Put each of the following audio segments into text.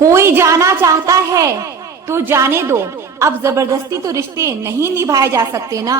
कोई जाना चाहता है तो जाने दो, अब जबरदस्ती तो रिश्ते नहीं निभाए जा सकते ना।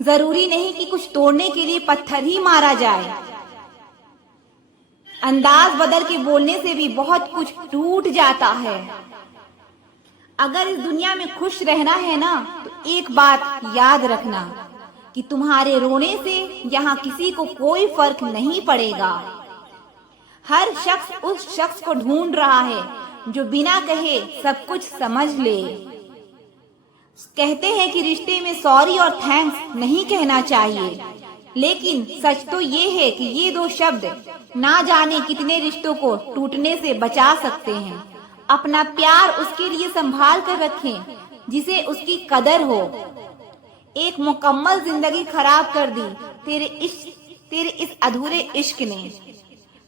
जरूरी नहीं कि कुछ तोड़ने के लिए पत्थर ही मारा जाए। अंदाज बदल के बोलने से भी बहुत कुछ टूट जाता है। अगर इस दुनिया में खुश रहना है ना, तो एक बात याद रखना कि तुम्हारे रोने से यहाँ किसी को कोई फर्क नहीं पड़ेगा। हर शख्स उस शख्स को ढूंढ रहा है जो बिना कहे सब कुछ समझ ले। कहते हैं कि रिश्ते में सॉरी और थैंक्स नहीं कहना चाहिए, लेकिन सच तो ये है कि ये दो शब्द ना जाने कितने रिश्तों को टूटने से बचा सकते हैं। अपना प्यार उसके लिए संभाल कर रखें जिसे उसकी कदर हो। एक मुकम्मल जिंदगी खराब कर दी तेरे इस अधूरे इश्क ने।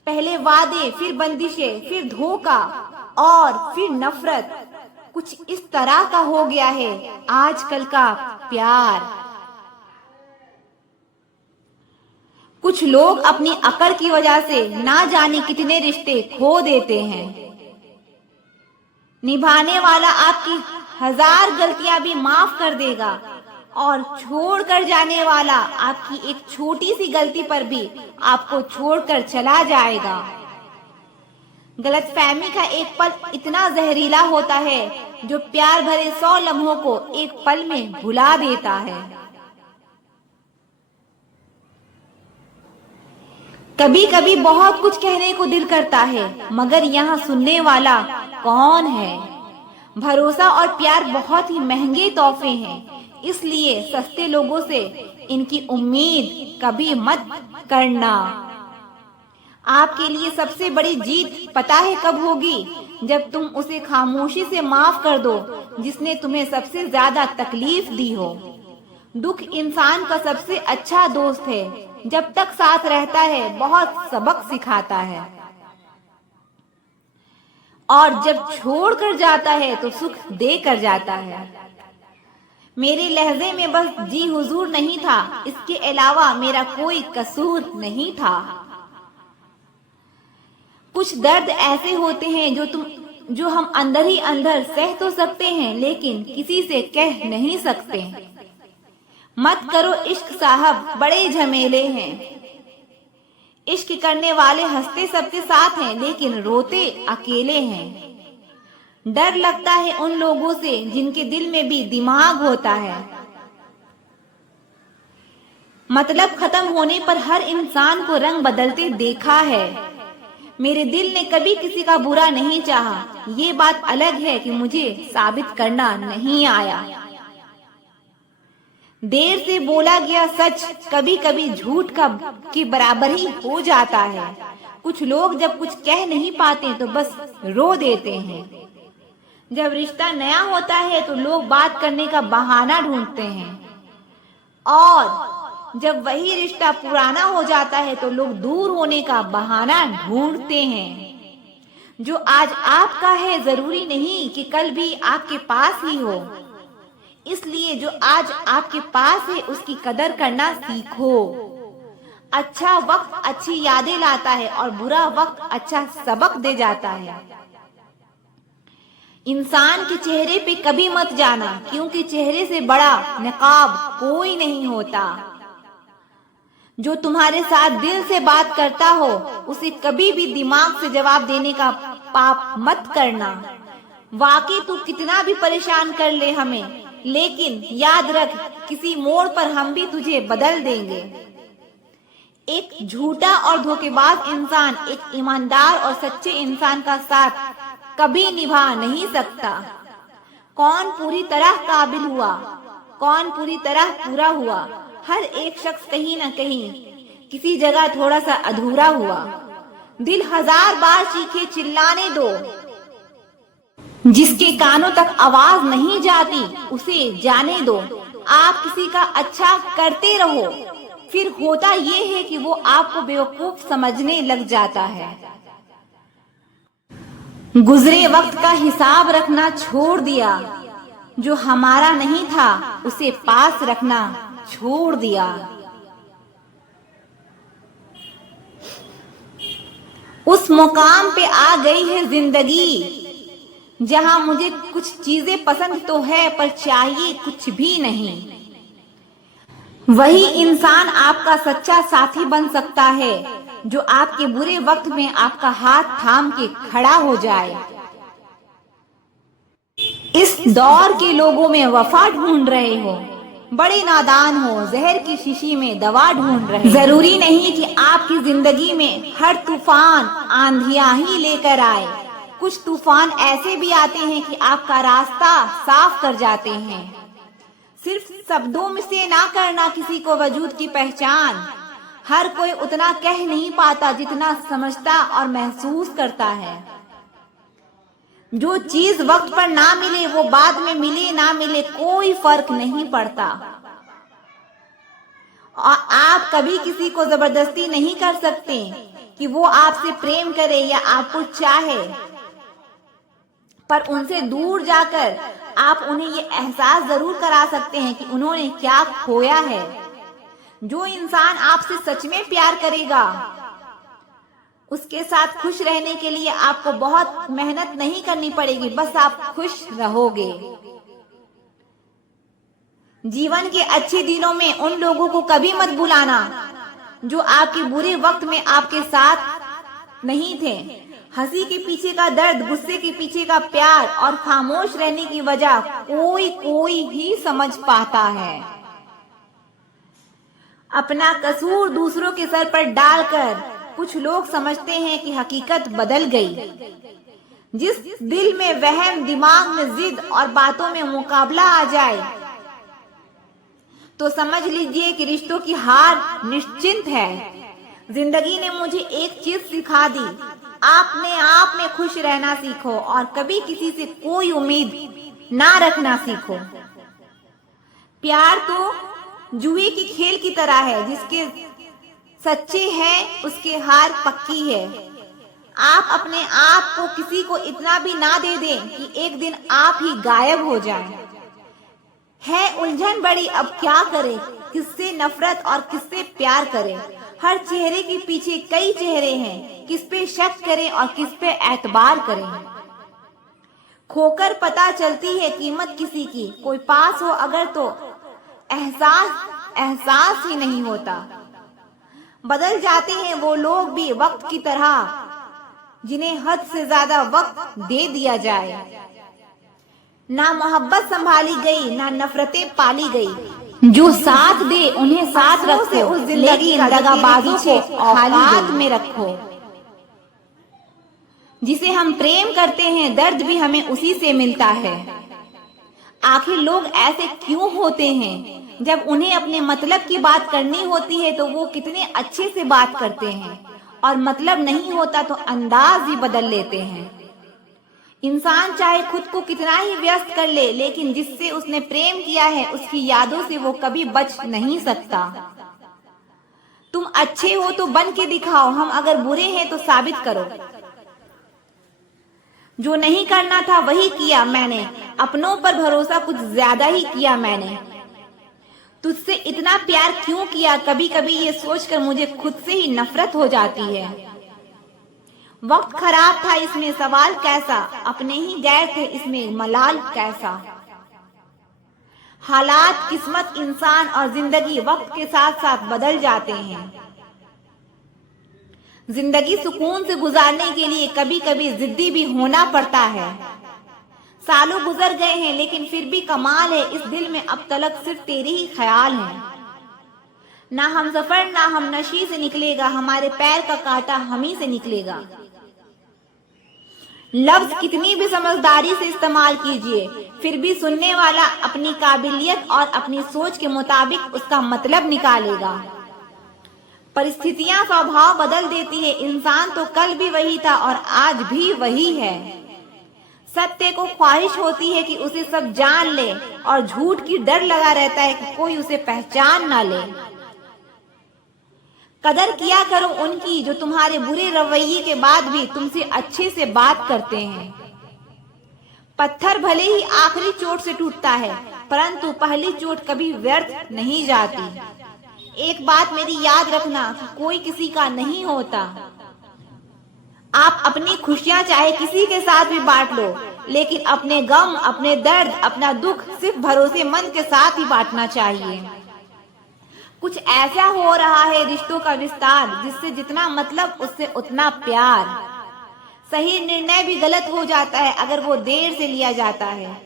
पहले वादे, फिर बंदिशें, फिर धोखा और फिर नफरत। कुछ इस तरह का हो गया है आजकल का प्यार। कुछ लोग अपनी अकड़ की वजह से ना जाने कितने रिश्ते खो देते हैं। निभाने वाला आपकी 1000 गलतियां भी माफ कर देगा और छोड़ कर जाने वाला आपकी एक छोटी सी गलती पर भी आपको छोड़कर चला जाएगा। गलतफहमी का एक पल इतना जहरीला होता है जो प्यार भरे 100 लम्हों को एक पल में भुला देता है। कभी कभी बहुत कुछ कहने को दिल करता है, मगर यहाँ सुनने वाला कौन है। भरोसा और प्यार बहुत ही महंगे तोहफे हैं, इसलिए सस्ते लोगों से इनकी उम्मीद कभी मत करना। आपके लिए सबसे बड़ी जीत पता है कब होगी? जब तुम उसे खामोशी से माफ कर दो जिसने तुम्हें सबसे ज्यादा तकलीफ दी हो। दुख इंसान का सबसे अच्छा दोस्त है, जब तक साथ रहता है बहुत सबक सिखाता है, और जब छोड़ कर जाता है तो सुख दे कर जाता है। मेरे लहजे में बस जी हुजूर नहीं था, इसके अलावा मेरा कोई कसूर नहीं था। कुछ दर्द ऐसे होते हैं जो हम अंदर ही अंदर सह तो सकते हैं, लेकिन किसी से कह नहीं सकते। मत करो इश्क साहब, बड़े झमेले हैं। इश्क करने वाले हंसते सबके साथ हैं, लेकिन रोते अकेले हैं। डर लगता है उन लोगों से जिनके दिल में भी दिमाग होता है। मतलब खत्म होने पर हर इंसान को रंग बदलते देखा है। मेरे दिल ने कभी किसी का बुरा नहीं चाहा, ये बात अलग है कि मुझे साबित करना नहीं आया। देर से बोला गया सच कभी कभी झूठ की बराबर ही हो जाता है। कुछ लोग जब कुछ कह नहीं पाते तो बस रो देते हैं। जब रिश्ता नया होता है तो लोग बात करने का बहाना ढूंढते हैं, और जब वही रिश्ता पुराना हो जाता है तो लोग दूर होने का बहाना ढूंढते हैं। जो आज आपका है जरूरी नहीं कि कल भी आपके पास ही हो, इसलिए जो आज आपके पास है उसकी कदर करना सीखो। अच्छा वक्त अच्छी यादें लाता है और बुरा वक्त अच्छा सबक दे जाता है। इंसान के चेहरे पे कभी मत जाना, क्योंकि चेहरे से बड़ा नकाब कोई नहीं होता। जो तुम्हारे साथ दिल से बात करता हो उसे कभी भी दिमाग से जवाब देने का पाप मत करना। वाकई तू कितना भी परेशान कर ले हमें, लेकिन याद रख किसी मोड़ पर हम भी तुझे बदल देंगे। एक झूठा और धोखेबाज इंसान एक ईमानदार और सच्चे इंसान का साथ कभी निभा नहीं सकता। कौन पूरी तरह काबिल हुआ, कौन पूरी तरह पूरा हुआ? हर एक शख्स कहीं न कहीं किसी जगह थोड़ा सा अधूरा हुआ। दिल 1000 बार चीखे चिल्लाने दो, जिसके कानों तक आवाज नहीं जाती उसे जाने दो। आप किसी का अच्छा करते रहो, फिर होता ये है कि वो आपको बेवकूफ समझने लग जाता है। गुजरे वक्त का हिसाब रखना छोड़ दिया, जो हमारा नहीं था उसे पास रखना छोड़ दिया। उस मुकाम पे आ गई है जिंदगी जहां मुझे कुछ चीजें पसंद तो है पर चाहिए कुछ भी नहीं। वही इंसान आपका सच्चा साथी बन सकता है जो आपके बुरे वक्त में आपका हाथ थाम के खड़ा हो जाए। इस दौर के लोगों में वफा ढूंढ रहे हो, बड़े नादान हो, जहर की शीशी में दवा ढूंढ रहे। जरूरी नहीं कि आपकी जिंदगी में हर तूफान आंधियां ही लेकर आए। कुछ तूफान ऐसे भी आते हैं कि आपका रास्ता साफ कर जाते हैं। सिर्फ शब्दों में से ना करना किसी को वजूद की पहचान। हर कोई उतना कह नहीं पाता जितना समझता और महसूस करता है। जो चीज वक्त पर ना मिले वो बाद में मिले ना मिले कोई फर्क नहीं पड़ता। और आप कभी किसी को जबरदस्ती नहीं कर सकते कि वो आपसे प्रेम करे या आपको चाहे, पर उनसे दूर जाकर आप उन्हें ये एहसास जरूर करा सकते हैं कि उन्होंने क्या खोया है। जो इंसान आपसे सच में प्यार करेगा उसके साथ खुश रहने के लिए आपको बहुत मेहनत नहीं करनी पड़ेगी, बस आप खुश रहोगे। जीवन के अच्छे दिनों में उन लोगों को कभी मत भुलाना जो आपके बुरे वक्त में आपके साथ नहीं थे। हंसी के पीछे का दर्द, गुस्से के पीछे का प्यार और खामोश रहने की वजह कोई ही समझ पाता है। अपना कसूर दूसरों के सर पर डालकर कुछ लोग समझते हैं कि हकीकत बदल गई। जिस दिल में वहम, दिमाग में जिद और बातों में मुकाबला आ जाए तो समझ लीजिए कि रिश्तों की हार निश्चित है। जिंदगी ने मुझे एक चीज सिखा दी, अपने आप में खुश रहना सीखो और कभी किसी से कोई उम्मीद ना रखना सीखो। प्यार तो जुए की खेल की तरह है, जिसके सच्चे हैं उसके हार पक्की है। आप अपने आप को किसी को इतना भी ना दे दें कि एक दिन आप ही गायब हो जाएं। है उलझन बड़ी, अब क्या करें, किससे नफरत और किससे प्यार करें। हर चेहरे के पीछे कई चेहरे हैं, किस पे शक करें और किस पे एतबार करें। खोकर पता चलती है कीमत किसी की, कोई पास हो अगर तो एहसास ही नहीं होता। बदल जाते हैं वो लोग भी वक्त की तरह जिन्हें हद से ज्यादा वक्त दे दिया जाए। ना मोहब्बत संभाली गई, ना नफरतें पाली गई। जो साथ दे उन्हें साथ रखो, उस जिंदगी दगाबाजों को औकात में रखो। जिसे हम प्रेम करते हैं दर्द भी हमें उसी से मिलता है। आखिर लोग ऐसे क्यों होते हैं? जब उन्हें अपने मतलब की बात करनी होती है तो वो कितने अच्छे से बात करते हैं और मतलब नहीं होता तो अंदाज ही बदल लेते हैं। इंसान चाहे खुद को कितना ही व्यस्त कर ले, लेकिन जिससे उसने प्रेम किया है उसकी यादों से वो कभी बच नहीं सकता। तुम अच्छे हो तो बन के दिखाओ, हम अगर बुरे हैं तो साबित करो। जो नहीं करना था वही किया मैंने, अपनों पर भरोसा कुछ ज्यादा ही किया मैंने। तुझसे इतना प्यार क्यों किया, कभी कभी ये सोचकर मुझे खुद से ही नफरत हो जाती है। वक्त खराब था इसमें सवाल कैसा, अपने ही गैर थे इसमें मलाल कैसा। हालात, किस्मत, इंसान और जिंदगी वक्त के साथ साथ बदल जाते हैं। जिंदगी सुकून से गुजारने के लिए कभी कभी जिद्दी भी होना पड़ता है। सालों गुजर गए हैं लेकिन फिर भी कमाल है, इस दिल में अब तलक सिर्फ तेरे ही ख्याल हैं। ना हम सफर ना हम नशी से निकलेगा, हमारे पैर का कांटा हम ही से निकलेगा। लफ्ज कितनी भी समझदारी से इस्तेमाल कीजिए, फिर भी सुनने वाला अपनी काबिलियत और अपनी सोच के मुताबिक उसका मतलब निकालेगा। परिस्थितियां स्वभाव बदल देती है, इंसान तो कल भी वही था और आज भी वही है। सत्य को ख्वाहिश होती है कि उसे सब जान ले और झूठ की डर लगा रहता है कि कोई उसे पहचान ना ले। कदर किया करो उनकी जो तुम्हारे बुरे रवैये के बाद भी तुमसे अच्छे से बात करते हैं। पत्थर भले ही आखिरी चोट से टूटता है, परंतु पहली चोट कभी व्यर्थ नहीं जाती। एक बात मेरी याद रखना कि कोई किसी का नहीं होता। आप अपनी खुशियां चाहे किसी के साथ भी बांट लो, लेकिन अपने गम, अपने दर्द, अपना दुख सिर्फ भरोसेमंद के साथ ही बांटना चाहिए। कुछ ऐसा हो रहा है रिश्तों का विस्तार, जिससे जितना मतलब उससे उतना प्यार। सही निर्णय भी गलत हो जाता है अगर वो देर से लिया जाता है।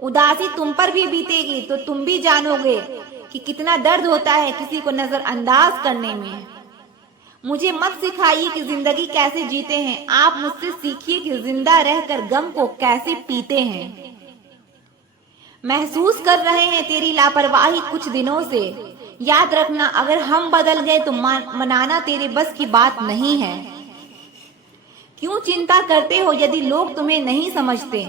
उदासी तुम पर भी बीतेगी तो तुम भी जानोगे कि कितना दर्द होता है किसी को नजरअंदाज करने में। मुझे मत सिखाइए कि जिंदगी कैसे जीते हैं, आप मुझसे सीखिए कि जिंदा रहकर गम को कैसे पीते हैं। महसूस कर रहे हैं तेरी लापरवाही कुछ दिनों से। याद रखना, अगर हम बदल गए तो मनाना तेरे बस की बात नहीं है। क्यों चिंता करते हो यदि लोग तुम्हें नहीं समझते?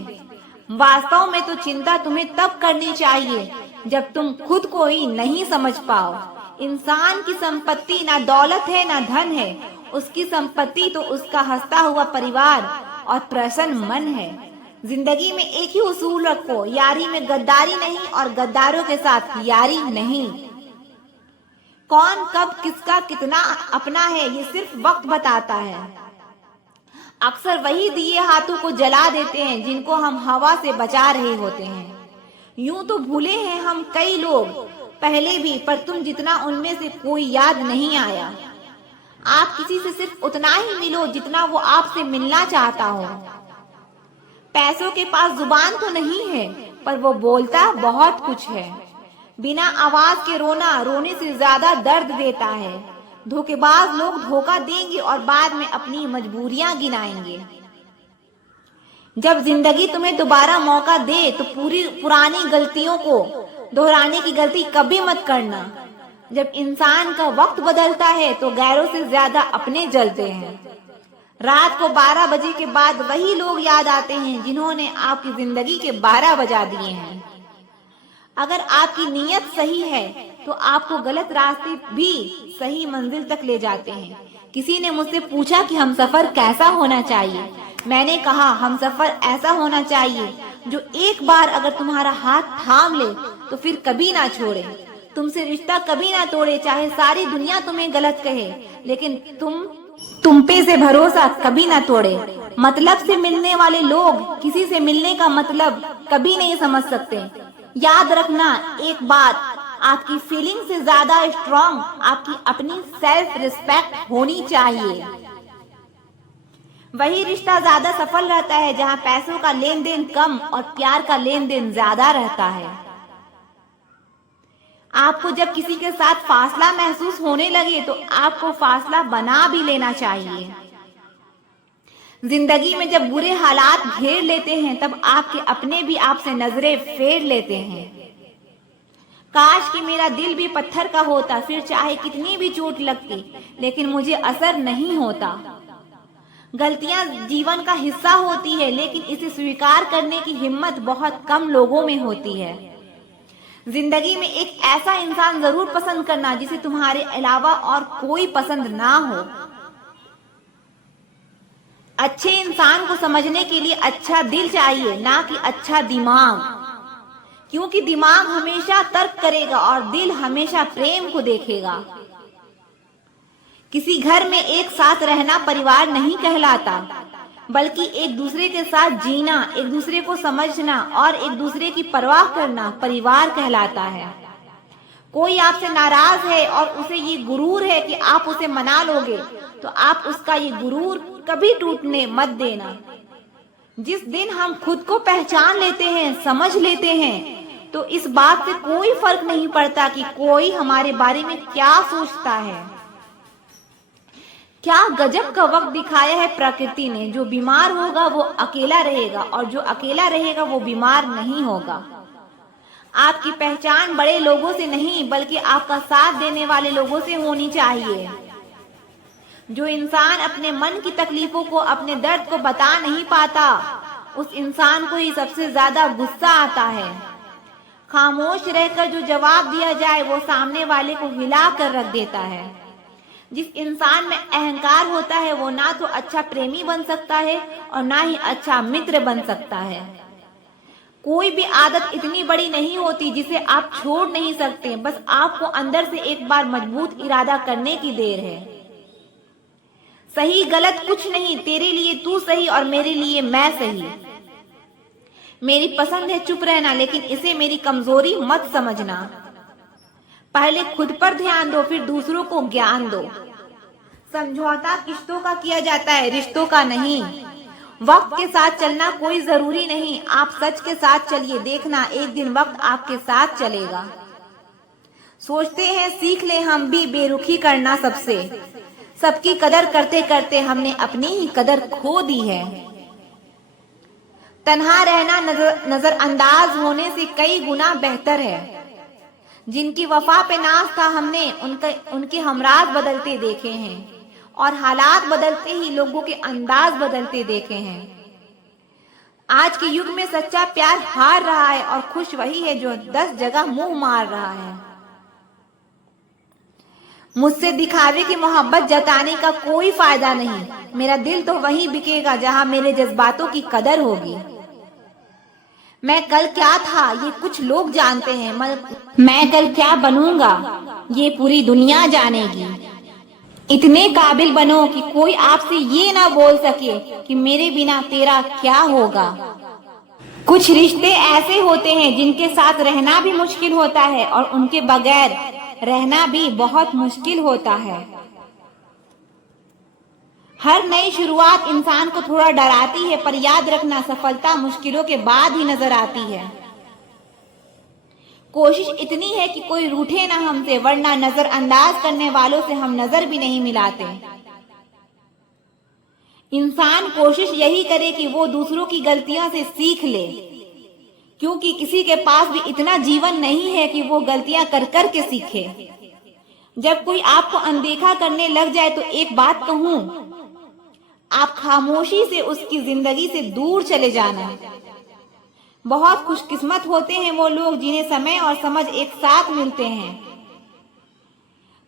वास्तव में तो चिंता तुम्हें तब करनी चाहिए जब तुम खुद को ही नहीं समझ पाओ। इंसान की संपत्ति ना दौलत है ना धन है, उसकी संपत्ति तो उसका हंसता हुआ परिवार और प्रसन्न मन है। जिंदगी में एक ही उसूल रखो, यारी में गद्दारी नहीं और गद्दारों के साथ यारी नहीं। कौन कब किसका कितना अपना है ये सिर्फ वक्त बताता है। अक्सर वही दिए हाथों को जला देते हैं जिनको हम हवा से बचा रहे होते हैं। यूं तो भूले हैं हम कई लोग पहले भी, पर तुम जितना उनमें से कोई याद नहीं आया। आप किसी से सिर्फ उतना ही मिलो जितना वो आपसे मिलना चाहता हो। पैसों के पास जुबान तो नहीं है, पर वो बोलता बहुत कुछ है। बिना आवाज के रोना रोने से ज्यादा दर्द देता है। धोखेबाज लोग धोखा देंगे और बाद में अपनी मजबूरियां गिनाएंगे। जब जिंदगी तुम्हें दोबारा मौका दे तो पूरी पुरानी गलतियों को दोहराने की गलती कभी मत करना। जब इंसान का वक्त बदलता है तो गैरों से ज्यादा अपने जलते हैं। रात को 12 बजे के बाद वही लोग याद आते हैं जिन्होंने आपकी जिंदगी के 12 बजा दिए हैं। अगर आपकी नीयत सही है तो आपको गलत रास्ते भी सही मंजिल तक ले जाते हैं। किसी ने मुझसे पूछा कि हमसफर कैसा होना चाहिए। मैंने कहा हमसफर ऐसा होना चाहिए जो एक बार अगर तुम्हारा हाथ थाम ले तो फिर कभी ना छोड़े, तुमसे रिश्ता कभी ना तोड़े, चाहे सारी दुनिया तुम्हें गलत कहे, लेकिन तुम पे से भरोसा कभी ना तोड़े। मतलब से मिलने वाले लोग किसी से मिलने का मतलब कभी नहीं समझ सकते। याद रखना एक बात, आपकी फीलिंग से ज्यादा स्ट्रॉन्ग आपकी अपनी सेल्फ रिस्पेक्ट होनी चाहिए। वही रिश्ता ज्यादा सफल रहता है जहां पैसों का लेन देन कम और प्यार का लेन देन ज्यादा रहता है। आपको जब किसी के साथ फासला महसूस होने लगे तो आपको फासला बना भी लेना चाहिए। जिंदगी में जब बुरे हालात घेर लेते हैं तब आपके अपने भी आपसे नजरें फेर लेते हैं। काश कि मेरा दिल भी पत्थर का होता, फिर चाहे कितनी भी चोट लगती लेकिन मुझे असर नहीं होता। गलतियां जीवन का हिस्सा होती है, लेकिन इसे स्वीकार करने की हिम्मत बहुत कम लोगों में होती है। जिंदगी में एक ऐसा इंसान जरूर पसंद करना जिसे तुम्हारे अलावा और कोई पसंद ना हो। अच्छे इंसान को समझने के लिए अच्छा दिल चाहिए, ना कि अच्छा दिमाग, क्योंकि दिमाग हमेशा तर्क करेगा और दिल हमेशा प्रेम को देखेगा। किसी घर में एक साथ रहना परिवार नहीं कहलाता, बल्कि एक दूसरे के साथ जीना, एक दूसरे को समझना और एक दूसरे की परवाह करना परिवार कहलाता है। कोई आपसे नाराज है और उसे ये गुरूर है कि आप उसे मना लोगे, तो आप उसका ये गुरूर कभी टूटने मत देना। जिस दिन हम खुद को पहचान लेते हैं, समझ लेते हैं, तो इस बात से कोई फर्क नहीं पड़ता कि कोई हमारे बारे में क्या सोचता है। क्या गजब का वक्त दिखाया है प्रकृति ने। जो बीमार होगा वो अकेला रहेगा और जो अकेला रहेगा वो बीमार नहीं होगा। आपकी पहचान बड़े लोगों से नहीं बल्कि आपका साथ देने वाले लोगों से होनी चाहिए। जो इंसान अपने मन की तकलीफों को, अपने दर्द को बता नहीं पाता, उस इंसान को ही सबसे ज्यादा गुस्सा आता है। खामोश रहकर जो जवाब दिया जाए वो सामने वाले को हिला कर रख देता है। जिस इंसान में अहंकार होता है वो ना तो अच्छा प्रेमी बन सकता है और ना ही अच्छा मित्र बन सकता है। कोई भी आदत इतनी बड़ी नहीं होती जिसे आप छोड़ नहीं सकते, बस आपको अंदर से एक बार मजबूत इरादा करने की देर है। सही गलत कुछ नहीं, तेरे लिए तू सही और मेरे लिए मैं सही। मेरी पसंद है चुप रहना, लेकिन इसे मेरी कमजोरी मत समझना। पहले खुद पर ध्यान दो, फिर दूसरों को ज्ञान दो। समझौता किश्तों का किया जाता है, रिश्तों का नहीं। वक्त के साथ चलना कोई जरूरी नहीं, आप सच के साथ चलिए, देखना एक दिन वक्त आपके साथ चलेगा। सोचते हैं सीख ले हम भी बेरुखी करना सबसे, सबकी कदर करते करते हमने अपनी ही कदर खो दी है। तन्हा रहना नजरअंदाज होने से कई गुना बेहतर है। जिनकी वफा पे नाज था हमने उनके हमराज बदलते देखे हैं, और हालात बदलते ही लोगों के अंदाज बदलते देखे हैं। आज के युग में सच्चा प्यार हार रहा है, और खुश वही है जो 10 जगह मुंह मार रहा है। मुझसे दिखावे की मोहब्बत जताने का कोई फायदा नहीं, मेरा दिल तो वहीं बिकेगा जहां मेरे जज्बातों की कदर होगी। मैं कल क्या था ये कुछ लोग जानते हैं, मैं कल क्या बनूंगा ये पूरी दुनिया जानेगी। इतने काबिल बनो कि कोई आपसे ये ना बोल सके कि मेरे बिना तेरा क्या होगा। कुछ रिश्ते ऐसे होते हैं जिनके साथ रहना भी मुश्किल होता है, और उनके बगैर रहना भी बहुत मुश्किल होता है। हर नई शुरुआत इंसान को थोड़ा डराती है, पर याद रखना सफलता मुश्किलों के बाद ही नजर आती है। कोशिश इतनी है कि कोई रूठे ना हमसे, वरना नजरअंदाज करने वालों से हम नजर भी नहीं मिलाते। इंसान कोशिश यही करे कि वो दूसरों की गलतियों से सीख ले, क्योंकि किसी के पास भी इतना जीवन नहीं है कि वो गलतियां कर कर के सीखे। जब कोई आपको अनदेखा करने लग जाए तो एक बात कहूं, आप खामोशी से उसकी जिंदगी से दूर चले जाना। बहुत खुशकिस्मत होते हैं वो लोग जिन्हें समय और समझ एक साथ मिलते हैं,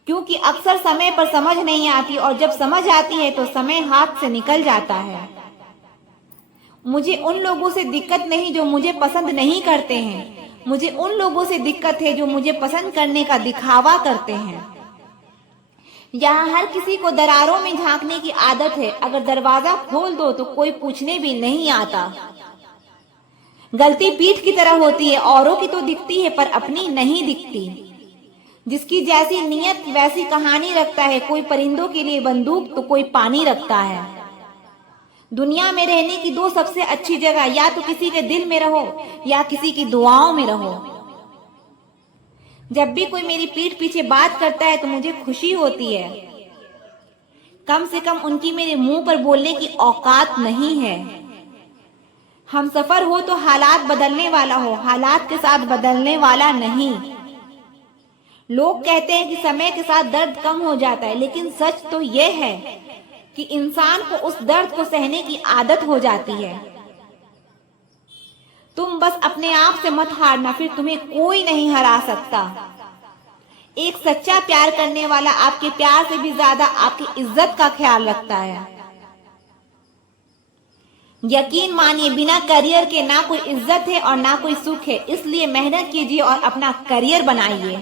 क्योंकि अक्सर समय पर समझ नहीं आती, और जब समझ आती है तो समय हाथ से निकल जाता है। मुझे उन लोगों से दिक्कत नहीं जो मुझे पसंद नहीं करते हैं, मुझे उन लोगों से दिक्कत है जो मुझे पसंद करने का दिखावा करते हैं। यहाँ हर किसी को दरारों में झांकने की आदत है, अगर दरवाजा खोल दो तो कोई पूछने भी नहीं आता। गलती पीठ की तरह होती है, औरों की तो दिखती है पर अपनी नहीं दिखती। जिसकी जैसी नीयत वैसी कहानी रखता है, कोई परिंदों के लिए बंदूक तो कोई पानी रखता है। दुनिया में रहने की 2 सबसे अच्छी जगह, या तो किसी के दिल में रहो या किसी की दुआओं में रहो। जब भी कोई मेरी पीठ पीछे बात करता है तो मुझे खुशी होती है, कम से कम उनकी मेरे मुंह पर बोलने की औकात नहीं है। हम सफर हो तो हालात बदलने वाला हो, हालात के साथ बदलने वाला नहीं। लोग कहते हैं कि समय के साथ दर्द कम हो जाता है, लेकिन सच तो यह है कि इंसान को उस दर्द को सहने की आदत हो जाती है। तुम बस अपने आप से मत हारना, फिर तुम्हें कोई नहीं हरा सकता। एक सच्चा प्यार करने वाला आपके प्यार से भी ज्यादा आपकी इज्जत का ख्याल रखता है। यकीन मानिए, बिना करियर के ना कोई इज्जत है और ना कोई सुख है, इसलिए मेहनत कीजिए और अपना करियर बनाइए।